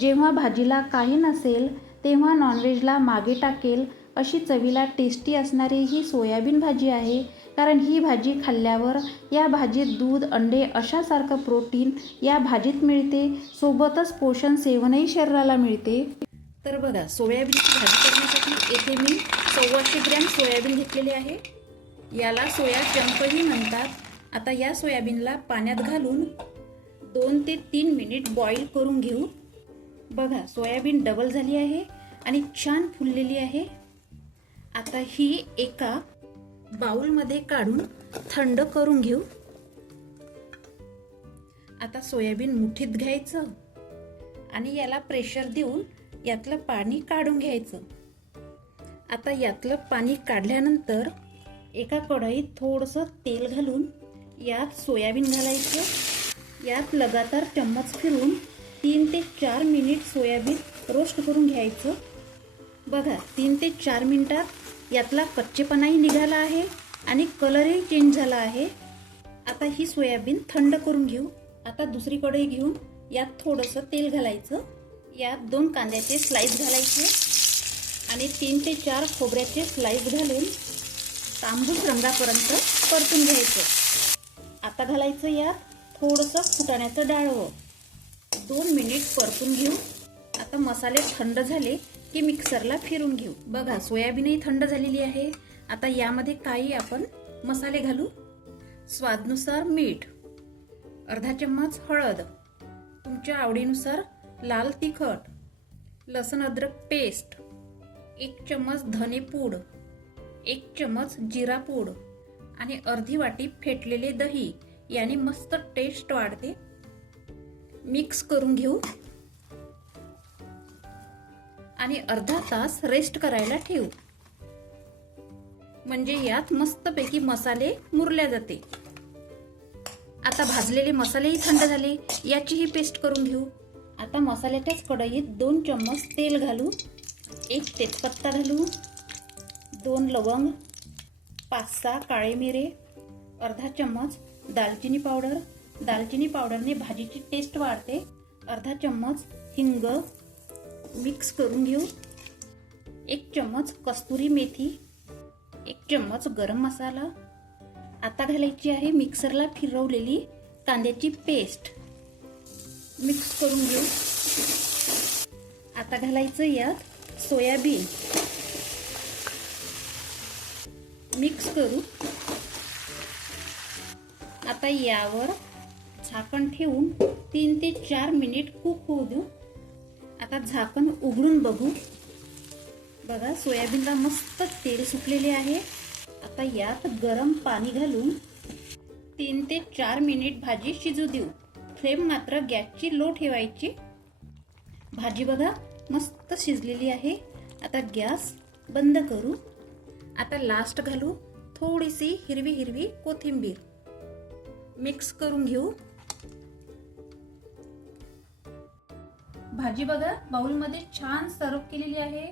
जेव्हा भाजीला काही नसेल तेव्हा नॉनव्हेजला मागे टाकेल अशी चवीला टेस्टी असणारी ही सोयाबीन भाजी आहे. कारण ही भाजी खाल्ल्यावर या भाजीत दूध, अंडे अशासारखं प्रोटीन या भाजीत मिळते. सोबतच पोषण सेवनही शरीराला मिळते. तर बघा, सोयाबीनची भाजी करण्यासाठी येथे मी 125 ग्रॅम सोयाबीन घेतलेले आहे. याला सोया चंकही म्हणतात. आता या सोयाबीनला पाण्यात घालून 2 ते 3 मिनिट बॉईल करून घेऊ. बघा, सोयाबीन डबल झाली आहे आणि छान फुललेली आहे. आता ही एका बाउलमध्ये काढून थंड करून घेऊ. आता सोयाबीन मुठीत घ्यायचं आणि याला प्रेशर देऊन यातलं पाणी काढून घ्यायचं. आता यातलं पाणी काढल्यानंतर एका कढईत थोडंसं तेल घालून यात सोयाबीन घालायचं. यात लगातार चम्मच फिरून 3 ते 4 मिनिट सोयाबीन रोस्ट करून घ्यायचं. बघा, 3 ते 4 मिनिटात यातला कच्चेपणाही निघाला आहे आणि कलरही चेंज झाला आहे. आता ही सोयाबीन थंड करून घेऊ. आता दुसरी कढई घेऊन यात थोडंसं तेल घालायचं. यात 2 कांद्याचे स्लाइस घालायचे आणि 3 ते 4 खोबऱ्याचे स्लाइस घालून तांबूस रंगापर्यंत परतून घ्यायचं. आता घालायचं यात थोडंसं फुटाण्याचं डाळवं. 2 मिनिट परतून घेऊ. आता मसाले थंड झाले की मिक्सरला फिरून घेऊ. बघा, सोयाबीनही थंड झालेली आहे. आता यामध्ये काही आपण मसाले घालू. स्वादनुसार मीठ, अर्धा चम्मच हळद, तुमच्या आवडीनुसार लाल तिखट, लसूण अद्रक पेस्ट, 1 चम्मच धने पूड, 1 चम्मच जिरा पूड आणि अर्धी वाटी फेटलेले दही. याने मस्त टेस्ट वाढते. मिक्स करून घेऊ आणि अर्धा तास रेस्ट करायला ठेवू. म्हणजे यात मस्तपैकी मसाले मुरल्या जाते. आता भाजलेले मसालेही थंड झाले. याचीही पेस्ट करून घेऊ. आता मसाल्याच्याच कढईत 2 चम्मच तेल घालू. 1 तेजपत्ता घालू, 2 लवंग, 5-6 काळे मिरे, अर्धा चम्मच दालचिनी पावडर. दालचिनी पावडरने भाजीची टेस्ट वाढते. अर्धा चम्मच हिंग. मिक्स करून घेऊ. 1 चम्मच कस्तुरी मेथी, 1 चम्मच गरम मसाला. आता घालायची आहे मिक्सरला फिरवलेली कांद्याची पेस्ट. मिक्स करून घेऊ. आता घालायचं यात सोयाबीन. मिक्स करू. आता यावर झाकण ठेवून 3 ते 4 मिनिट कुक होऊ देऊ. आता झाकण उघडून बघू. बघा, सोयाबीनला मस्त तेल सुटलेले आहे. आता यात गरम पाणी घालून 3 ते 4 मिनिट भाजी शिजू देऊ. फ्लेम मात्र गॅसची लो ठेवायची. भाजी बघा मस्त शिजलेली आहे. आता गॅस बंद करू. आता लास्ट घालू थोडीशी हिरवी कोथिंबीर. मिक्स करून घेऊ. भाजी बघा बाउलमध्ये छान सर्व केलेली आहे.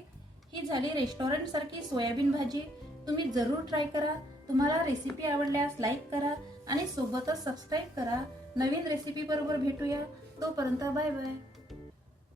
ही झाली रेस्टॉरंट सारखी सोयाबीन भाजी. तुम्ही जरूर ट्राय करा. तुम्हाला रेसिपी आवडल्यास लाईक करा आणि सोबतच सबस्क्राईब करा. नवीन रेसिपी बरोबर भेटूया. तोपर्यंत बाय बाय.